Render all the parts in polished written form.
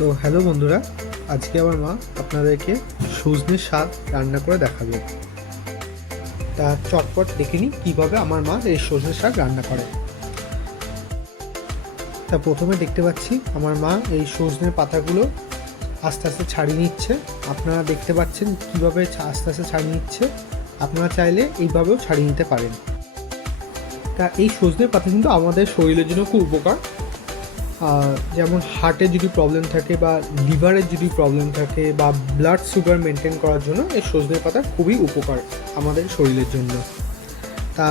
তো হ্যালো বন্ধুরা, আজকে আমার মা আপনাদেরকে সজনে শাক রান্না করে দেখাবে। তা চটপট দেখে নিই কীভাবে আমার মা এই সজনে শাক রান্না করে। তা প্রথমে দেখতে পাচ্ছি আমার মা এই সজনের পাতাগুলো আস্তে আস্তে ছাড়িয়ে নিচ্ছে। আপনারা দেখতে পাচ্ছেন কীভাবে আস্তে আস্তে ছাড়িয়ে নিচ্ছে। আপনারা চাইলে এইভাবেও ছাড়িয়ে নিতে পারেন। তা এই সজনের পাতা কিন্তু আমাদের শরীরের জন্য খুব উপকার। যেমন হার্টের যদি প্রবলেম থাকে বা লিভারের যদি প্রবলেম থাকে বা ব্লাড সুগার মেনটেন করার জন্য এই সজনে পাতা খুবই উপকার আমাদের শরীরের জন্য। তা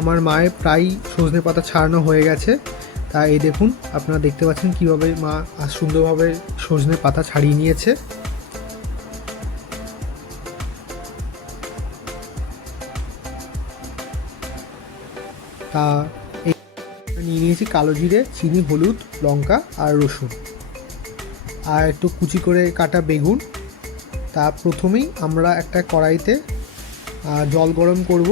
আমার মায়ের প্রায় সজনে পাতা ছাড়ানো হয়ে গেছে। তা এই দেখুন, আপনারা দেখতে পাচ্ছেন কীভাবে মা সুন্দরভাবে সজনে পাতা ছাড়িয়ে নিয়েছে। তা নিয়ে নিয়েছি কালো জিরে, চিনি, হলুদ, লঙ্কা আর রসুন আর একটু কুচি করে কাটা বেগুন। তা প্রথমেই আমরা একটা কড়াইতে জল গরম করব।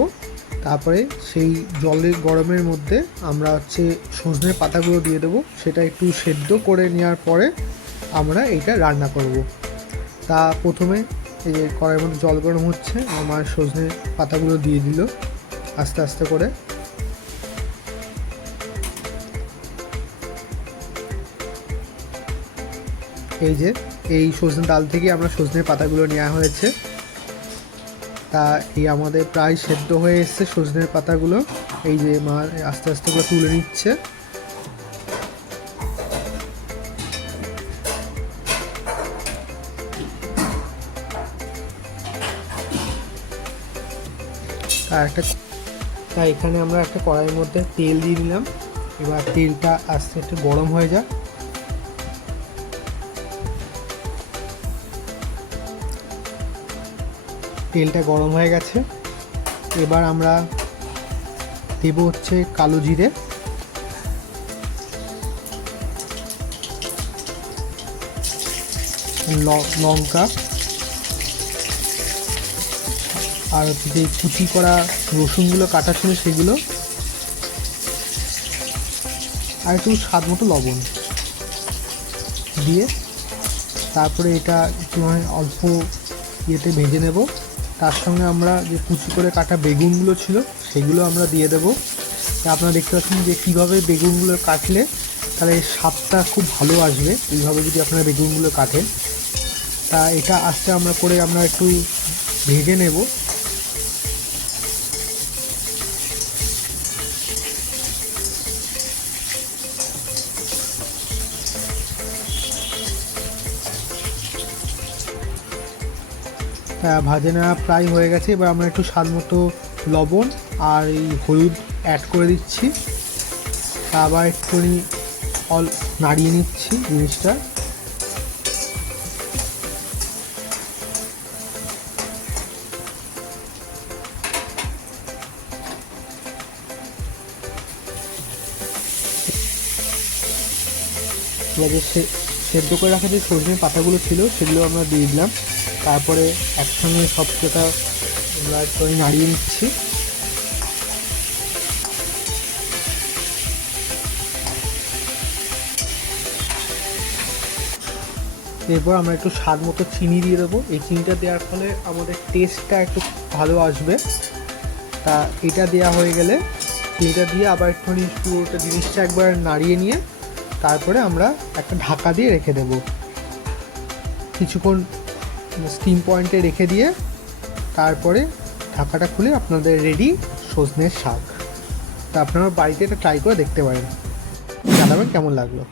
তারপরে সেই জলের গরমের মধ্যে আমরা সজনের পাতাগুলো দিয়ে দেবো। সেটা একটু সেদ্ধ করে নেওয়ার পরে আমরা এইটা রান্না করব। তা প্রথমে এই যে কড়াইয়ের মধ্যে জল গরম হচ্ছে, আমার সজনের পাতাগুলো দিয়ে দিল আস্তে আস্তে করে। এই যে এই সজনে ডাল থেকে আমরা সজনের পাতাগুলো নেওয়া হয়েছে। তা এই আমাদের প্রায় সেদ্ধ হয়ে এসছে সজনের পাতাগুলো। এই যে মা আস্তে আস্তে করে তুলে নিচ্ছে। তাই এখানে আমরা একটা কড়াইয়ের মধ্যে তেল দিয়ে দিলাম। এবার তেলটা আস্তে একটু গরম হয়ে যায়। তেলটা গরম হয়ে গেছে। এবার আমরা দেব কালো জিরে, লঙ্কা আর যে কুচি করা রসুনগুলো কাটা ছিল সেগুলো, আর একটু স্বাদ মতো লবণ দিয়ে তারপরে এটা একটু অল্প ইয়েতে ভেজে নেব। তার সঙ্গে আমরা যে কুচি করে কাটা বেগুনগুলো ছিল সেগুলো আমরা দিয়ে দেবো। আপনারা দেখতে পাচ্ছেন যে কীভাবে বেগুনগুলো কাটলে তাহলে স্বাদটা খুব ভালো আসবে, এইভাবে যদি আপনারা বেগুনগুলো কাটেন। তা এটা আস্তে আমরা একটু ভেজে নেব। ভাজে নেওয়া প্রায় হয়ে গেছে। এবার আমরা একটু স্বাদ মতো লবণ আর এই হলুদ অ্যাড করে দিচ্ছি। আবার একটুখানি নাড়িয়ে নিচ্ছি জিনিসটা। এবার যে সেদ্ধ করে রাখা যে সজনের পাতাগুলো ছিল সেগুলো আমরা দিয়ে দিলাম। তারপরে একসঙ্গে সবটা আমরা একটু নাড়িয়ে নিচ্ছি। এরপর আমরা একটু স্বাদ মতো চিনি দিয়ে দেবো। এই চিনিটা দেওয়ার ফলে আমাদের টেস্টটা একটু ভালো আসবে। তা এটা দেওয়া হয়ে গেলে চিনিটা দিয়ে আবার একটুখানি পুরোটা জিনিসটা একবার নাড়িয়ে নিয়ে তারপরে আমরা একটা ঢাকা দিয়ে রেখে দেব। কিছুক্ষণ স্টিম পয়েন্টে রেখে দিয়ে তারপরে ঢাকাটা খুলে আপনাদের রেডি সজনের শাক। তা আপনারা বাড়িতে এটা ট্রাই করে দেখতে পারেন, জানাবেন কেমন লাগলো।